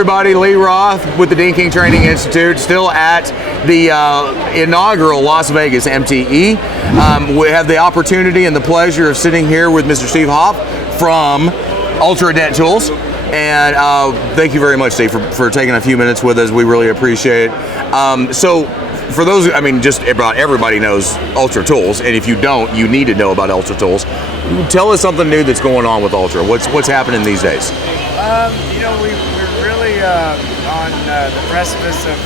everybody, Lee Roth with the Dean King Training Institute, still at the inaugural Las Vegas MTE. We have the opportunity and the pleasure of sitting here with Mr. Steve Hopf from Ultra Dent Tools. And thank you very much, Steve, for taking a few minutes with us. We really appreciate it. So for those, I mean, just about everybody knows Ultra Tools, and if you don't, you need to know about Ultra Tools. Tell us something new that's going on with Ultra. What's happening these days? You know, we're really on the precipice of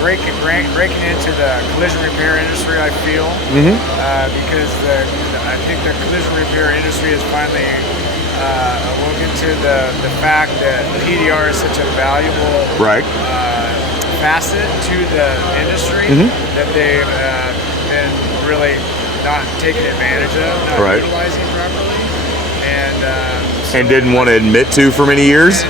breaking into the collision repair industry, I feel, because I think the collision repair industry has finally awoken to the fact that PDR is such a valuable facet to the industry that they've been really not taking advantage of, not utilizing properly, and didn't want to admit to for many years.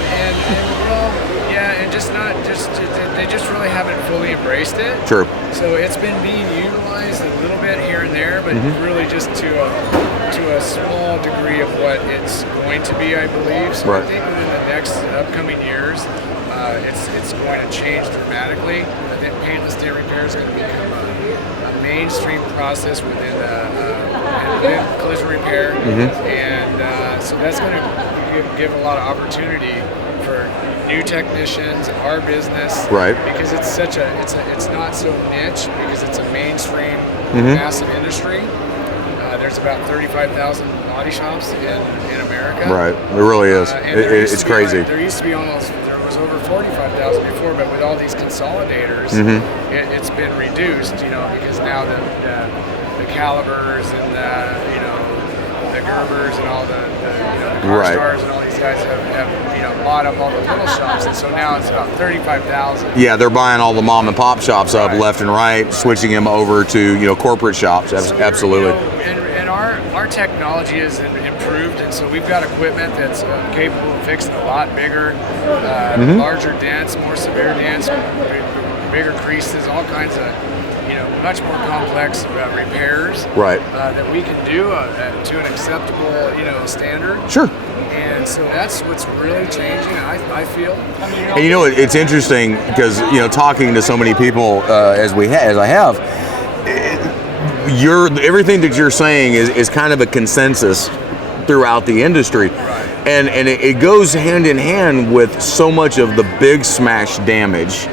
They just really haven't fully embraced it. True. So it's been being utilized a little bit here and there, but really just to a small degree of what it's going to be, I believe. So I think within the next upcoming years, it's going to change dramatically. I think paintless dent repair is going to become a mainstream process within collision repair, and so that's going to give a lot of opportunity for new technicians, our business, because it's such it's not so niche, because it's a mainstream massive industry. There's about 35,000 body shops in America. Right, it really is. It's crazy. There used to be there was over 45,000 before, but with all these consolidators, it's been reduced. You know, because now the calibers and the Gerbers and all the car stars and all these guys have bought up all the little shops, and so now it's about 35,000. Yeah, they're buying all the mom and pop shops up left and right, switching them over to corporate shops. Absolutely. And our technology has improved, and so we've got equipment that's capable of fixing a lot bigger, larger dents, more severe dents, bigger creases, all kinds of much more complex repairs that we can do to an acceptable standard. Sure. And so that's what's really changing, I feel. And it's interesting because talking to so many people as I have, everything that you're saying is kind of a consensus throughout the industry, and it goes hand in hand with so much of the big smash damage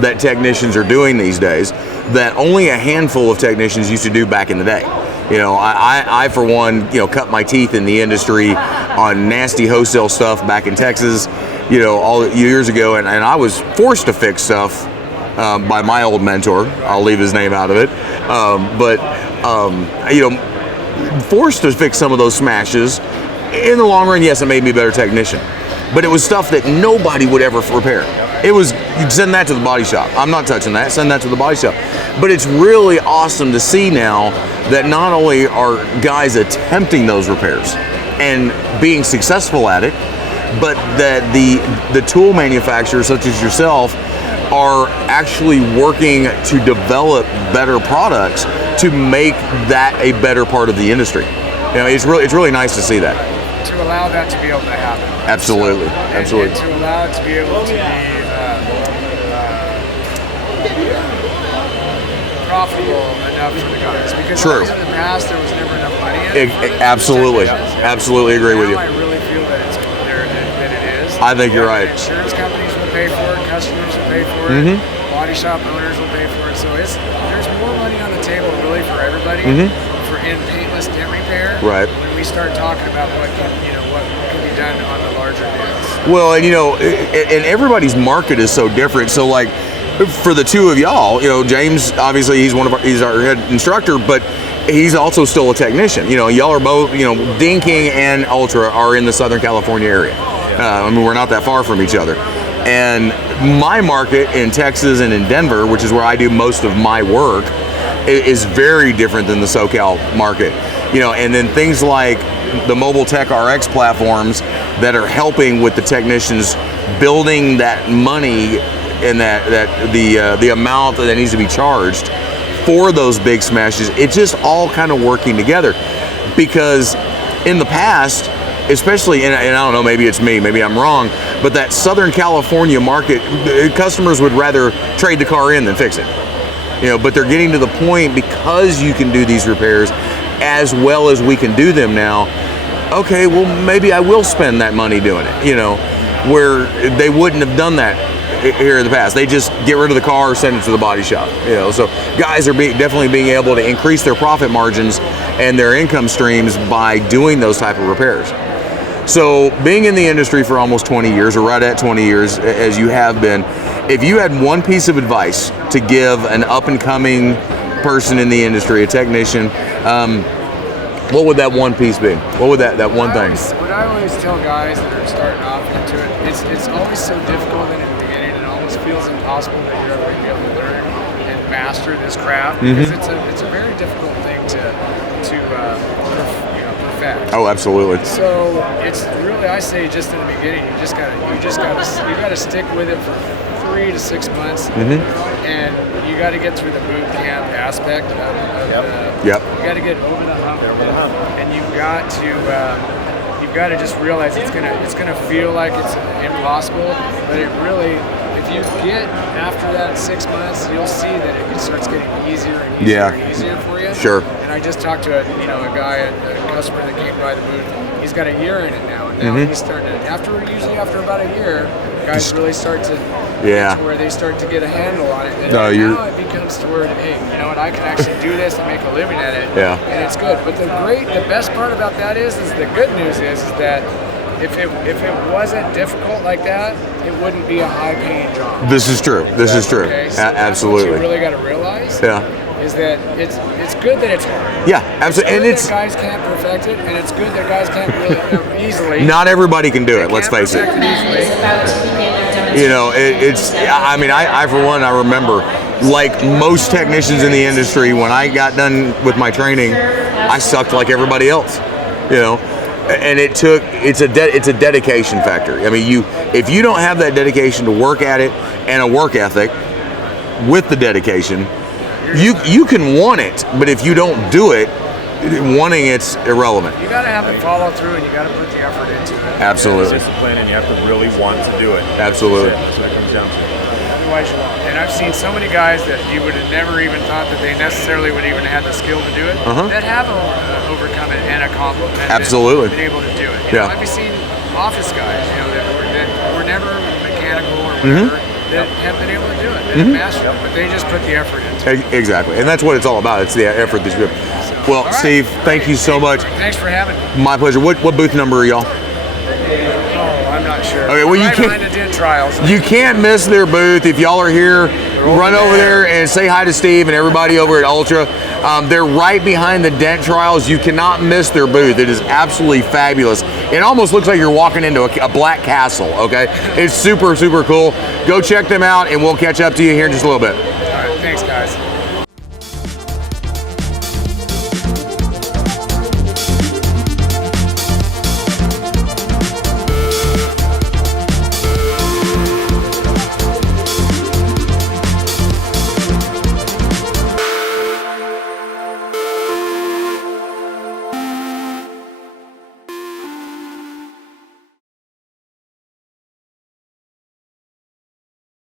that technicians are doing these days that only a handful of technicians used to do back in the day. I for one, cut my teeth in the industry on nasty wholesale stuff back in Texas, all years ago, and I was forced to fix stuff by my old mentor. I'll leave his name out of it, but forced to fix some of those smashes. In the long run, yes, it made me a better technician, but it was stuff that nobody would ever repair. It was, you'd send that to the body shop. I'm not touching that, send that to the body shop. But it's really awesome to see now that not only are guys attempting those repairs and being successful at it, but that the tool manufacturers such as yourself are actually working to develop better products to make that a better part of the industry. It's really nice to see that. To allow that to be able to happen. Absolutely, absolutely. And to allow it to be able to be profitable enough for the guys. Because in the past there was never enough money in it. Absolutely, absolutely agree with you. I really feel that it is. I think you're right. Insurance companies will pay for it, customers will pay for it, body shop owners will pay for it. So there's more money on the table really for everybody for paintless dent repair. Right. When we start talking about what can be done on the larger dents. Well, and everybody's market is so different. So like for the two of y'all, James, obviously he's our head instructor, but he's also still a technician. Y'all are both, Dean King and Ultra are in the Southern California area. We're not that far from each other. And my market in Texas and in Denver, which is where I do most of my work, is very different than the SoCal market. And then things like the Mobile Tech RX platforms that are helping with the technicians building that money and that the amount that needs to be charged for those big smashes. It's just all kind of working together, because in the past, especially, and I don't know, maybe it's me, maybe I'm wrong, But that Southern California market, customers would rather trade the car in than fix it. But they're getting to the point, because you can do these repairs as well as we can do them now. Okay, well, maybe I will spend that money doing it, where they wouldn't have done that here in the past. They just get rid of the car or send it to the body shop, So guys are definitely being able to increase their profit margins and their income streams by doing those type of repairs. So being in the industry for almost 20 years, or right at 20 years, as you have been, if you had one piece of advice to give an up-and-coming person in the industry, a technician, what would that one piece be? What would that one thing? What I always tell guys that are starting off into it, it's always so difficult in the beginning. It almost feels impossible that you're ever going to be able to learn and master this craft, because it's a very difficult thing to perfect. Oh, absolutely. So it's really, I say, just in the beginning, you gotta stick with it for 3 to 6 months, and you got to get through the boot camp aspect of you got to get over the hump, and you've got to just realize it's gonna feel like it's impossible, but it really, if you get after that 6 months, you'll see that it starts getting easier and easier and easier for you. Sure. And I just talked to a guy, a customer that came by the booth. He's got a year in it now, and now he's starting to. Usually after about a year, guys really start to. Get to where they start to get a handle on it, and now it becomes to where, hey, you know what? I can actually do this and make a living at it. Yeah. And it's good. But the best part about that is the good news is that. If it wasn't difficult like that, it wouldn't be a high-paying job. This is true. This is true. Okay? So absolutely. That's what you really got to realize. Is that it's good that it's hard. Yeah, absolutely. And it's guys can't perfect it, and it's good that guys can't really easily. Not everybody can do it. Let's face it. I for one, I remember, like most technicians in the industry, when I got done with my training, I sucked like everybody else. And it's a dedication factor. I mean, if you don't have that dedication to work at it and a work ethic with the dedication, you can want it, but if you don't do it, wanting it's irrelevant. You got to have the follow through, and you got to put the effort into it. Absolutely. Discipline, and you have to really want to do it. Absolutely. That's what it comes down to. Otherwise, you won't. And I've seen so many guys that you would have never even thought that they necessarily would even have the skill to do it, that have overcome it and accomplished it. Absolutely. Been able to do it. I've seen office guys, that were never mechanical or whatever, that have been able to do it, that have mastered it, but they just put the effort into it. Exactly, and that's what it's all about. It's the effort that you have. Well, right. Steve, thank you so much. Thanks for having me. My pleasure. What booth number are y'all? I'm not sure. Okay, well, you can't miss their booth. If y'all are here, run over there and say hi to Steve and everybody over at Ultra. They're right behind the Dent trials. You cannot miss their booth. It is absolutely fabulous. It almost looks like you're walking into a black castle, okay? It's super, super cool. Go check them out, and we'll catch up to you here in just a little bit. All right, thanks, guys.